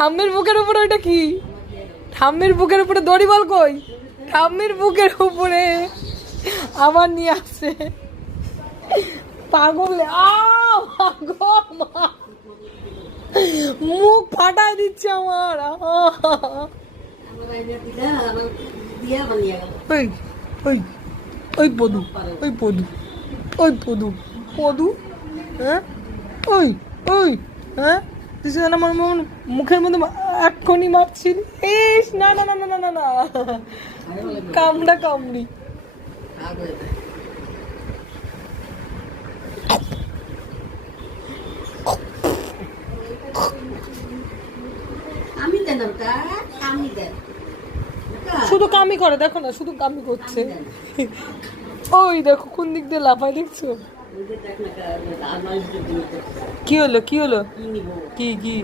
ঠাম্মির বুকের উপরে ওইটা কি? ঠাম্মির বুকের উপরে দড়ি বল কই? ঠাম্মির বুকের উপরে আবার নিয়ে আসছে পাগল। মুখ ফাটাই দিচ্ছে আমার। ওই ওই ওই পদু, ওই পদু, ওই পদু, পদু, হ্যাঁ ওই ওই হ্যাঁ তুই যেন আমার মুখের মধ্যে এক্ষুনি মারছিল। ইস না না না না না না না, কামড়া কামড়ি। শুধু কামি করে, দেখো না, শুধু কামি করছে। ওই দেখো কোন দিক দিয়ে লাফায়, দেখছো? কি হলো কি হলো? কি কি